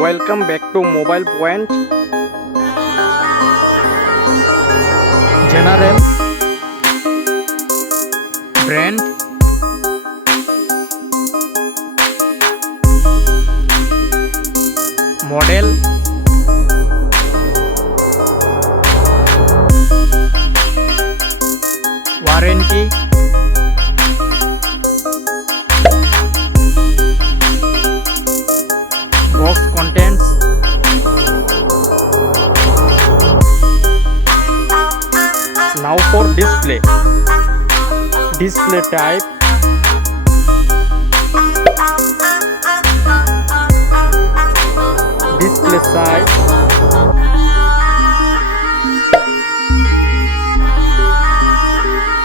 Welcome back to Mobile Point. General, brand, model, warranty, box contents, now for display type, display size,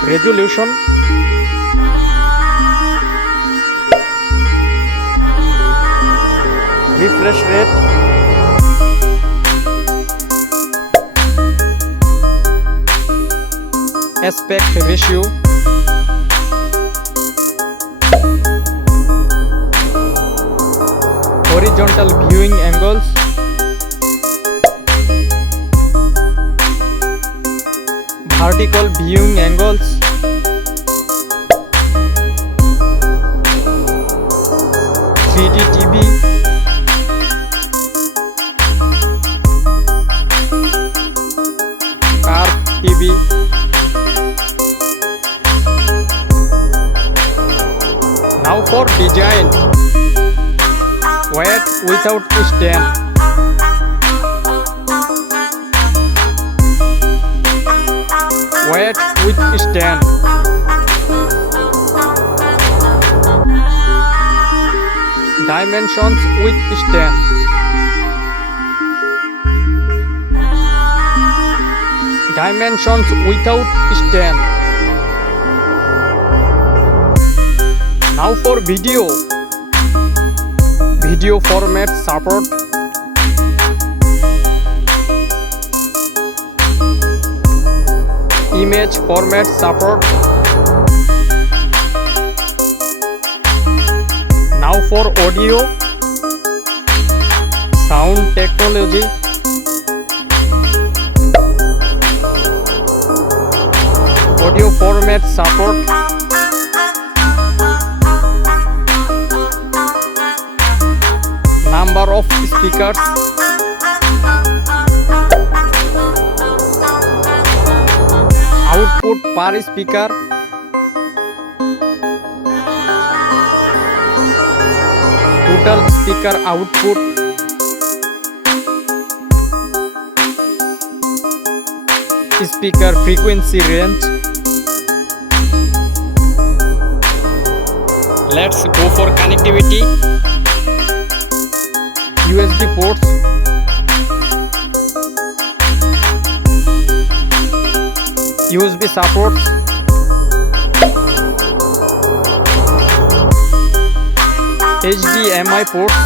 resolution, refresh rate, aspect ratio, horizontal viewing angles, vertical viewing angles, (3D TV), curved TV, now for design, weight without stand, weight with stand, dimensions with stand, dimensions without stand. Now for video format support, image format support. Now for audio, sound technology, audio format support, number of speakers, output per speaker, total speaker output, speaker frequency range. Let's go for connectivity. USB ports, USB supports, HDMI ports,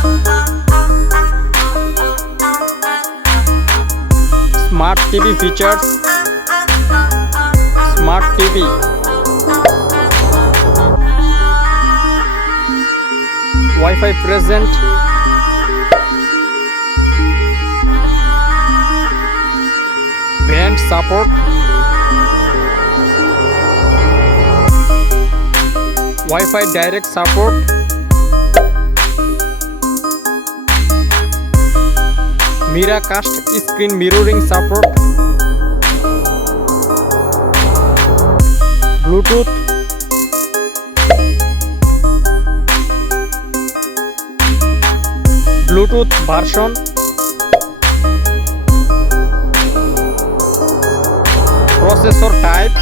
Smart TV features, Smart TV, Wi-Fi present, band support, Wi-Fi direct support, Miracast screen mirroring support, Bluetooth, Bluetooth version, processor type,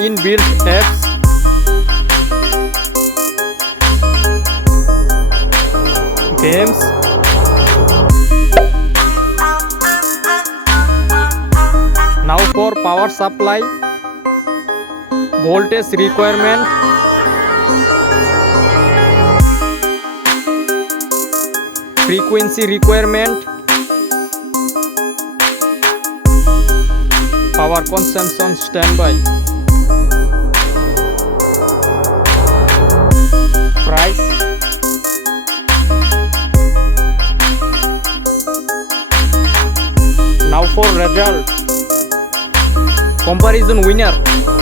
inbuilt apps, games, now for power supply, voltage requirement, frequency requirement, power consumption standby. Price. Now for result. Comparison winner.